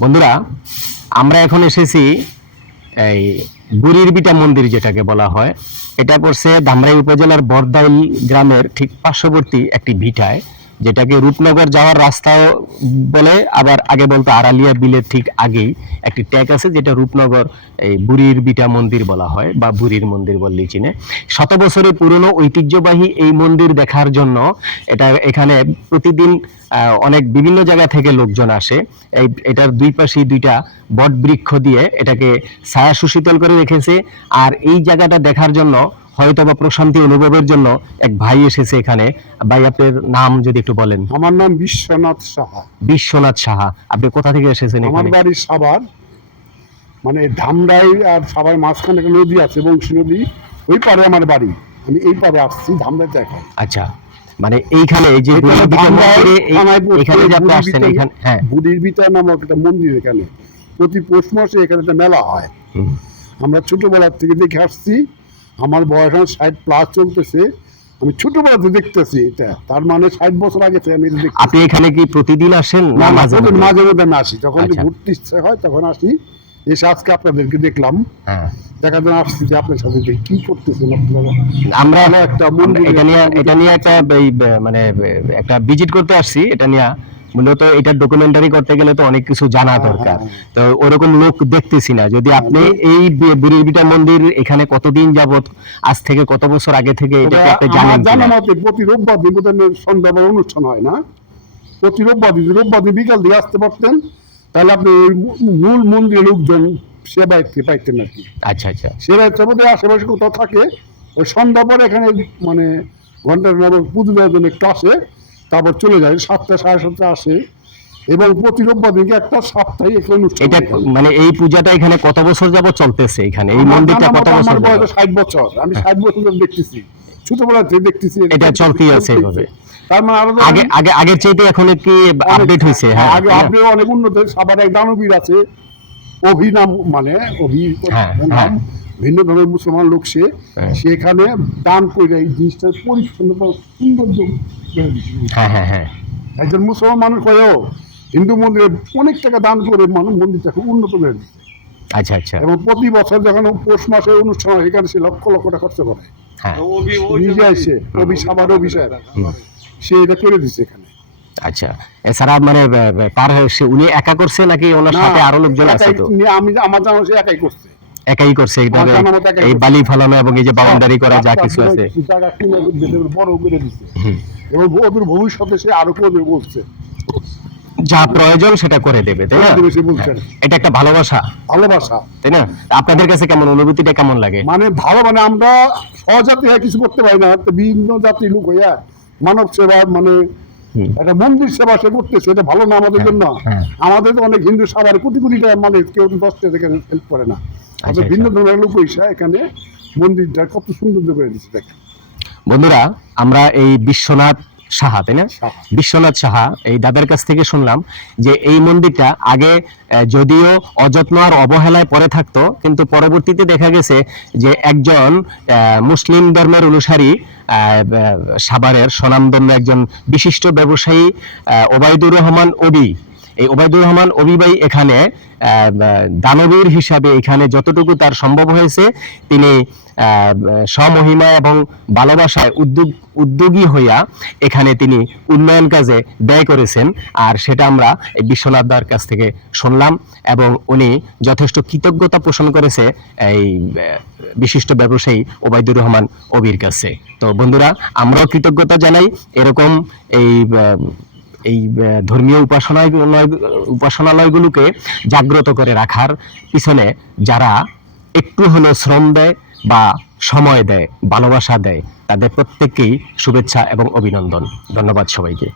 বন্ধুরা, আমরা এখন এসেছি এই বুড়ির বিটা মন্দির যেটাকে বলা হয়। এটা পড়ছে ধামরাই উপজেলার বরদাইল গ্রামের ঠিক পার্শ্ববর্তী একটি ভিটায়, যেটাকে রূপনগর যাওয়ার রাস্তাও বলে, আবার আগে বলতো আড়ালিয়া বিলের ঠিক আগেই একটি ট্যাগ আছে যেটা রূপনগর এই বুড়ির বিটা মন্দির বলা হয় বা বুড়ির মন্দির বললেই চিনে। শত বছরের পুরনো ঐতিহ্যবাহী এই মন্দির দেখার জন্য এখানে প্রতিদিন অনেক বিভিন্ন জায়গা থেকে লোকজন আসে। এটার দুই পাশে দুইটা বট বৃক্ষ দিয়ে এটাকে ছায়া সুশীতল করে রেখেছে। আর এই জায়গাটা দেখার জন্য হয়তো বা প্রশান্তি অনুভবের জন্য এক ভাই এসেছে এখানে। ভাই, আপনার নাম যদি একটু বলেন। আমার নাম বিশ্বনাথ সাহা। বিশ্বনাথ সাহা, আপনি কোথা থেকে এসেছেন? আমার বাড়ি সাভার, মানে ধামরাই আর সাভার মাঝখানে একটা নদী আছে, বংশী নদী, ওই পারে আমার বাড়ি। আমি এই পারে আসছি ধামরাইতে এখন। আচ্ছা, মানে এইখানে এই যে এখানে যে আপনি আসছেন, এখানে হ্যাঁ বুড়ির বিটা নামক একটা মন্দির। এখানে প্রতি পৌষ মাসে এখানে একটা মেলা হয়। আমরা ছোটবেলার থেকে দেখে আসছি। আমার বয়স এখন 60+ চলতেছে। আমি ছোটবেলাতে দেখতেছি এটা, তার মানে 60 বছর আগে থেকে আমি দেখতেছি। আপনি এখানে কি প্রতিদিন আসেন? না, মাঝে মধ্যে না আসি, যখন ঘুরতে ইচ্ছা হয় তখন আসি। এসে আজকে আপনাদেরকে দেখলাম, দেখার জন্য আসছি যে আপনার সাথে কি করতেছেন আপনারা। আমরা একটা মন্দির এটা নিয়ে একটা মানে একটা ভিজিট করতে আসছি। এটা নিয়ে মূলত এটা ডকুমেন্টারি করতে গেলে তো অনেক কিছু জানা দরকার। তো ওরকম লোক দেখতেছি না। যদি আপনি এই বুড়ির বিটা মন্দির এখানে কতদিন যাবত, আজ থেকে কত বছর আগে থেকে এটা আপনি জানেন? জানা মতে প্রতি রোববার দিন সন্ধ্যাবেলা অনুষ্ঠান হয় না? প্রতি রোববার দিন বিকাল দিয়ে আসতে পারতেন, তাহলে আপনি মূল মন্দিরের লোকজন সেবায়তকে পাইতেন আর কি। আচ্ছা আচ্ছা, সেবায়তটা বোধ হয় আশেপাশে কোথাও থাকে। ওই সন্ধ্যা পরে এখানে মানে ঘন্টার পুজো দেওয়ার জন্য একটু আসে, তারপর চলে যায়। 7টা 7:30 আসে, এবং প্রতি রোববার দিনকে একটা সাপ্তাহিক একটা অনুষ্ঠান। এটা মানে এই পূজাটা এখানে কত বছর যাবত চলতেছে? এখানে এই মন্দিরটা কত বছর? আমার বয়স 60 বছর। আমি 60 বছর ধরে দেখতেছি, ছোটবেলা থেকে দেখতেছি এটা চলতেই আছে এইভাবে। তার মানে আগের চাইতে এখন কি আপডেট হয়েছে? হ্যাঁ, আগে আপডেট অনেক উন্নত। সাভার এক দানবীর আছে, অভিনাম, মানে নাম, ভিন্ন ধর্মের মুসলমান লোক। সেখানে দান করে এই জিনিসটার পরিচ্ছন্নতা সৌন্দর্য। একজন মুসলমান মানুষ হয়েও হিন্দু মন্দিরে অনেক টাকা দান করে মন্দিরটা খুব উন্নত করে দিচ্ছে। আচ্ছা আচ্ছা। এবং প্রতি বছর যখন পৌষ মাসের অনুষ্ঠান হয়, এখানে সে লক্ষ লক্ষ টাকা খরচ করে। নিজে এসে সাভার অভিষেক সে এটা করে দিচ্ছে এখানে। আচ্ছা, এছাড়া মানে পার হয়েছে উনি একা করছে নাকি ওনার সাথে আরো লোকজন আছে? তো আমি আমার জানা সে একাই করছে। একাই করছে এই বালি ফালানো এবং এই যে বাউন্ডারি করা যা কিছু আছে জায়গা কিনে বড় করে দিচ্ছে, এবং ওদের ভবিষ্যতে সে আরো করবে বলছে। যা প্রয়োজন সেটা করে দেবে, তাই না? এটা একটা ভালোবাসা, তাই না? আপনাদের কাছে কেমন অনুভূতিটা কেমন লাগে? মানে ভালো, মানে আমরা সহজাতি কিছু করতে পারি না, ভিন্ন জাতি লোক হইয়া মানব সেবা, মানে একটা মন্দির সেবা সে করতেছে। এটা ভালো না আমাদের জন্য? আমাদের তো অনেক হিন্দু সবার কোটি কোটি টাকা, মানে কেউ 10 টাকা হেল্প করে না। ভিন্ন ধরনের লোক হইসা এখানে মন্দিরটা কত সুন্দর করে দিচ্ছে। দেখেন বন্ধুরা, আমরা এই বিশ্বনাথ সাহা, তাই না, বিশ্বনাথ সাহা এই দাদার কাছ থেকে শুনলাম যে এই মন্দিরটা আগে যদিও অযত্ন আর অবহেলায় পড়ে থাকতো, কিন্তু পরবর্তীতে দেখা গেছে যে একজন মুসলিম ধর্মের অনুসারী সাভারের স্বনামধন্য একজন বিশিষ্ট ব্যবসায়ী ওবায়দুর রহমান অবি, এই ওবায়দুর রহমান অবি ভাই এখানে দানবীর হিসাবে এখানে যতটুকু তার সম্ভব হয়েছে তিনি স্বমহিমা এবং ভালোবাসায় উদ্যোগী হইয়া এখানে তিনি উন্নয়ন কাজে ব্যয় করেছেন। আর সেটা আমরা এই বিশ্বনাথ দার কাছ থেকে শুনলাম, এবং উনি যথেষ্ট কৃতজ্ঞতা পোষণ করেছে এই বিশিষ্ট ব্যবসায়ী ওবায়দুর রহমান অবির কাছে। তো বন্ধুরা, আমরাও কৃতজ্ঞতা জানাই এরকম এই ধর্মীয় উপাসনালয়গুলোকে জাগ্রত করে রাখার পিছনে যারা একটু হলেও শ্রম দেয় বা সময় দেয়, ভালোবাসা দেয়, তাদের প্রত্যেককেই শুভেচ্ছা এবং অভিনন্দন। ধন্যবাদ সবাইকে।